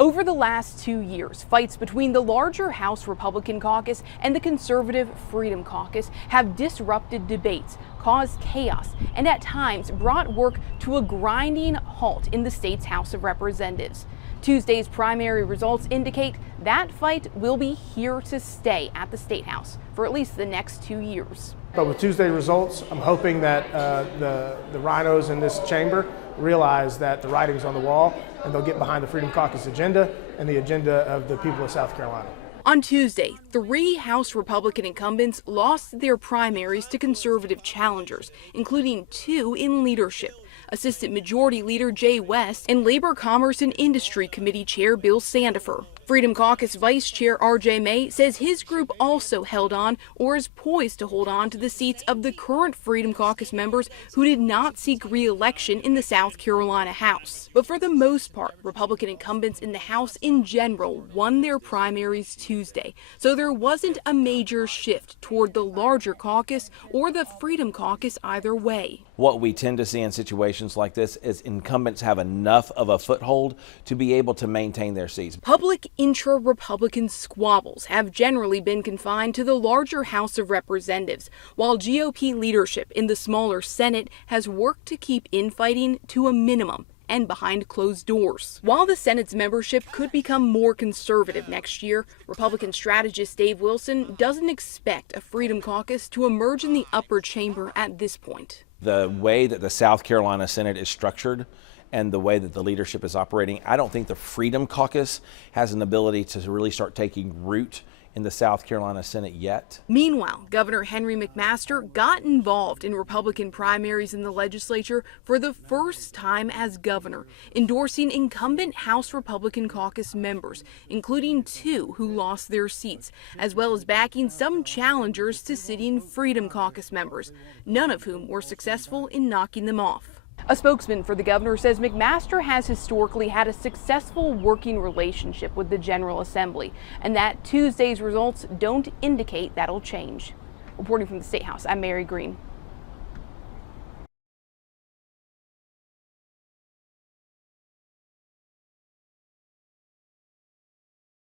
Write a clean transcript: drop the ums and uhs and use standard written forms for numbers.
Over the last 2 years, fights between the larger House Republican caucus and the conservative Freedom Caucus have disrupted debates, caused chaos, and at times brought work to a grinding halt in the state's House of Representatives. Tuesday's primary results indicate that fight will be here to stay at the State House for at least the next 2 years. But with Tuesday's results, I'm hoping that the rhinos in this chamber realize that the writing's on the wall and they'll get behind the Freedom Caucus agenda and the agenda of the people of South Carolina. On Tuesday, 3 House Republican incumbents lost their primaries to conservative challengers, including 2 in leadership. Assistant Majority Leader Jay West and Labor, Commerce and Industry Committee Chair Bill Sandifer. Freedom Caucus Vice Chair R.J. May says his group also held on or is poised to hold on to the seats of the current Freedom Caucus members who did not seek re-election in the South Carolina House. But for the most part, Republican incumbents in the House in general won their primaries Tuesday, so there wasn't a major shift toward the larger caucus or the Freedom Caucus either way. What we tend to see in situations like this is incumbents have enough of a foothold to be able to maintain their seats. Public intra-Republican squabbles have generally been confined to the larger House of Representatives, while GOP leadership in the smaller Senate has worked to keep infighting to a minimum and behind closed doors. While the Senate's membership could become more conservative next year, Republican strategist Dave Wilson doesn't expect a Freedom Caucus to emerge in the upper chamber at this point. The way that the South Carolina Senate is structured and the way that the leadership is operating, I don't think the Freedom Caucus has an ability to really start taking root in the South Carolina Senate yet. Meanwhile, Governor Henry McMaster got involved in Republican primaries in the legislature for the first time as governor, endorsing incumbent House Republican caucus members, including 2 who lost their seats, as well as backing some challengers to sitting Freedom Caucus members, none of whom were successful in knocking them off. A spokesman for the governor says McMaster has historically had a successful working relationship with the General Assembly, and that Tuesday's results don't indicate that'll change. Reporting from the State House, I'm Mary Green.